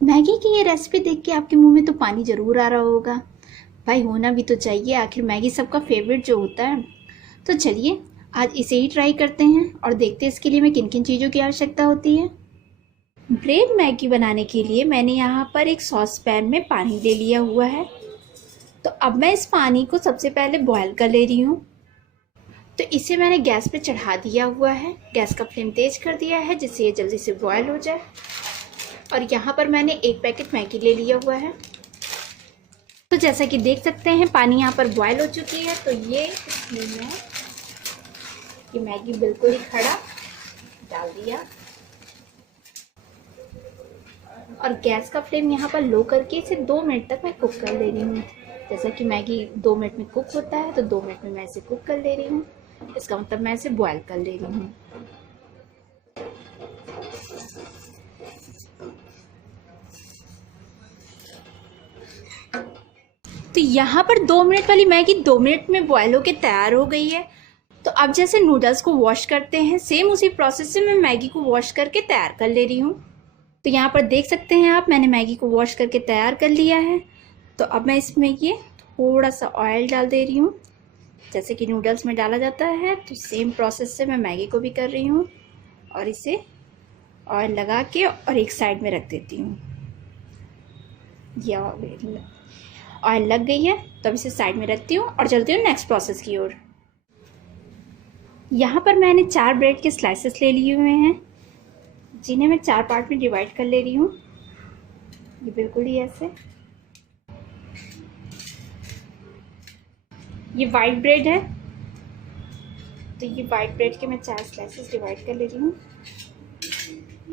Maggi की ये recipe देख के आपके मुंह में तो पानी ज़रूर आ रहा होगा। भाई होना भी तो चाहिए, आखिर मैगी सबका फेवरेट जो होता है। तो चलिए आज इसे ही ट्राई करते हैं और देखते हैं इसके लिए हमें किन किन चीज़ों की आवश्यकता होती है। ब्रेड मैगी बनाने के लिए मैंने यहाँ पर एक सॉस पैन में पानी ले लिया हुआ है। तो अब मैं इस पानी को सबसे पहले बॉयल कर ले रही हूँ। तो इसे मैंने गैस पे चढ़ा दिया हुआ है, गैस का फ्लेम तेज कर दिया है जिससे ये जल्दी से बॉयल हो जाए। और यहाँ पर मैंने एक पैकेट मैगी ले लिया हुआ है। तो जैसा कि देख सकते हैं पानी यहाँ पर बॉयल हो चुकी है। तो ये इसमें मैं ये मैगी बिल्कुल ही खड़ा डाल दिया और गैस का फ्लेम यहाँ पर लो करके इसे 2 मिनट तक मैं कुक कर ले रही हूँ। जैसा कि मैगी 2 मिनट में कुक होता है तो 2 मिनट में मैं इसे कुक कर ले रही हूँ। इसका मतलब मैं इसे बॉयल कर ले रही हूँ। तो यहाँ पर 2 मिनट वाली मैगी 2 मिनट में बॉयल होकर तैयार हो गई है। तो अब जैसे नूडल्स को वॉश करते हैं सेम उसी प्रोसेस से मैं मैगी को वॉश करके तैयार कर ले रही हूँ। तो यहाँ पर देख सकते हैं आप, मैंने मैगी को वॉश करके तैयार कर लिया है। तो अब मैं इसमें ये थोड़ा सा ऑयल डाल दे रही हूँ, जैसे कि नूडल्स में डाला जाता है। तो सेम प्रोसेस से मैं मैगी को भी कर रही हूँ और इसे ऑयल लगा के और एक साइड में रख देती हूँ। ये ऑयल लग गई है तो अब इसे साइड में रखती हूँ और चलती हूँ नेक्स्ट प्रोसेस की ओर। यहाँ पर मैंने 4 ब्रेड के स्लाइसेस ले लिए हुए हैं जिन्हें मैं 4 पार्ट में डिवाइड कर ले रही हूँ। ये बिल्कुल ही ऐसे। ये वाइट ब्रेड है तो ये वाइट ब्रेड के मैं 4 स्लाइसेस डिवाइड कर ले रही हूँ।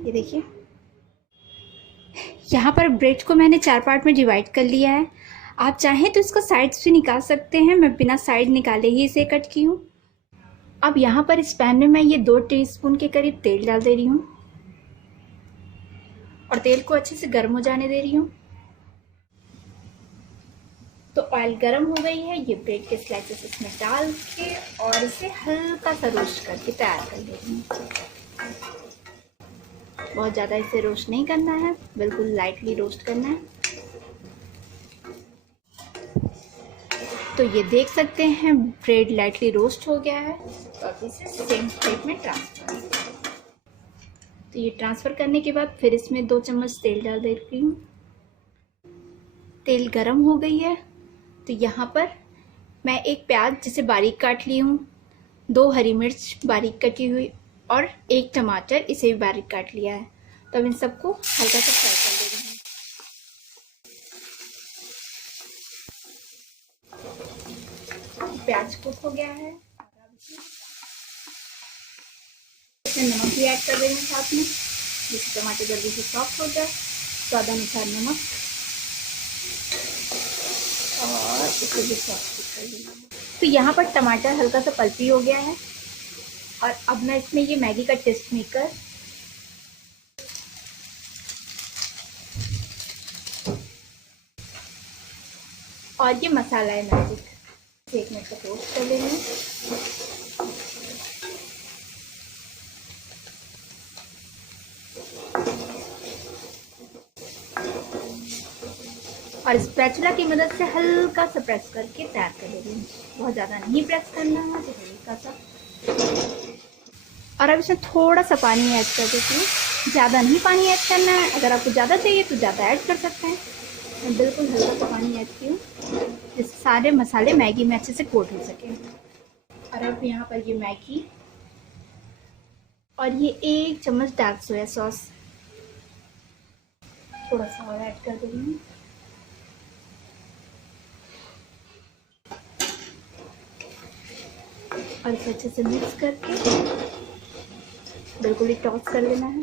ये देखिए यहाँ पर ब्रेड को मैंने 4 पार्ट में डिवाइड कर लिया है। आप चाहें तो इसका साइड्स भी निकाल सकते हैं, मैं बिना साइड निकाले ही इसे कट की हूँ। अब यहाँ पर इस पैन में मैं ये 2 टीस्पून के करीब तेल डाल दे रही हूँ और तेल को अच्छे से गर्म हो जाने दे रही हूँ। तो ऑयल गर्म हो गई है, ये ब्रेड के स्लाइसेस इसमें डाल के और इसे हल्का सा रोस्ट करके तैयार कर ले रही हूँ। बहुत ज़्यादा इसे रोस्ट नहीं करना है, बिल्कुल लाइटली रोस्ट करना है। तो ये देख सकते हैं ब्रेड लाइटली रोस्ट हो गया है। तो अब इसे सेम प्लेट में ट्रांसफर। तो ये ट्रांसफ़र करने के बाद फिर इसमें 2 चम्मच तेल डाल दे रही हूँ। तेल गरम हो गई है तो यहाँ पर मैं एक प्याज जिसे बारीक काट ली हूँ, 2 हरी मिर्च बारीक कटी हुई और 1 टमाटर इसे भी बारीक काट लिया है। तो अब इन सबको हल्का सा फ्राई कर दे रही हूँ। प्याज कुक हो गया है। इसमें नमक भी ऐड कर देंगे साथ में, जिससे टमाटर जल्दी से सॉफ्ट हो जाए। स्वाद अनुसार नमक और इसे भी सॉफ्ट कर देंगे। तो यहाँ पर टमाटर हल्का सा पल्पी हो गया है और अब मैं इसमें ये मैगी का टेस्ट मेकर और ये मसाला है मैजिक, 1 मिनट तक रोस्ट कर लेंगे। और स्पैचुला की मदद से हल्का सा प्रेस करके तैयार कर ले रही हूँ। बहुत ज़्यादा नहीं प्रेस करना है, तो हल्का सा। और अब इसमें थोड़ा सा पानी ऐड कर देती हूँ, ज़्यादा नहीं पानी ऐड करना है। अगर आपको ज़्यादा चाहिए तो ज़्यादा ऐड कर सकते हैं। मैं बिल्कुल हल्का सा पानी ऐड की हूँ जिससे सारे मसाले मैगी में अच्छे से कोट हो सके। और अब यहाँ पर ये मैगी और ये 1 चम्मच डार्क सोया सॉस थोड़ा सा और ऐड कर दे रही हूँ। और इसे अच्छे से मिक्स करके बिल्कुल ही टॉस कर लेना है।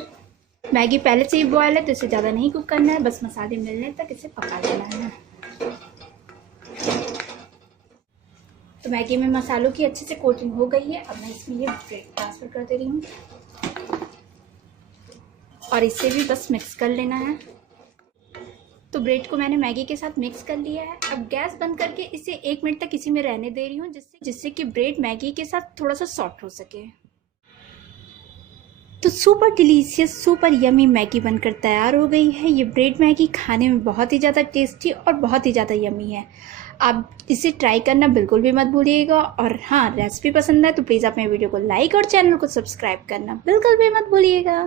मैगी पहले से ही बॉयल है तो इसे ज़्यादा नहीं कुक करना है, बस मसाले मिलने तक इसे पका लेना है। तो मैगी में मसालों की अच्छे से कोटिंग हो गई है। अब मैं इसमें ये ब्रेड ट्रांसफ़र कर दे रही हूँ और इसे भी बस मिक्स कर लेना है। तो ब्रेड को मैंने मैगी के साथ मिक्स कर लिया है। अब गैस बंद करके इसे 1 मिनट तक इसी में रहने दे रही हूँ जिससे कि ब्रेड मैगी के साथ थोड़ा सा सॉफ्ट हो सके। तो super delicious super yummy Maggi बनकर तैयार हो गई है। ये ब्रेड मैगी खाने में बहुत ही ज़्यादा टेस्टी और बहुत ही ज़्यादा यमी है। आप इसे ट्राई करना बिल्कुल भी मत भूलिएगा। और हाँ, रेसिपी पसंद है तो प्लीज़ आप मेरे वीडियो को लाइक और चैनल को सब्सक्राइब करना बिल्कुल भी मत भूलिएगा।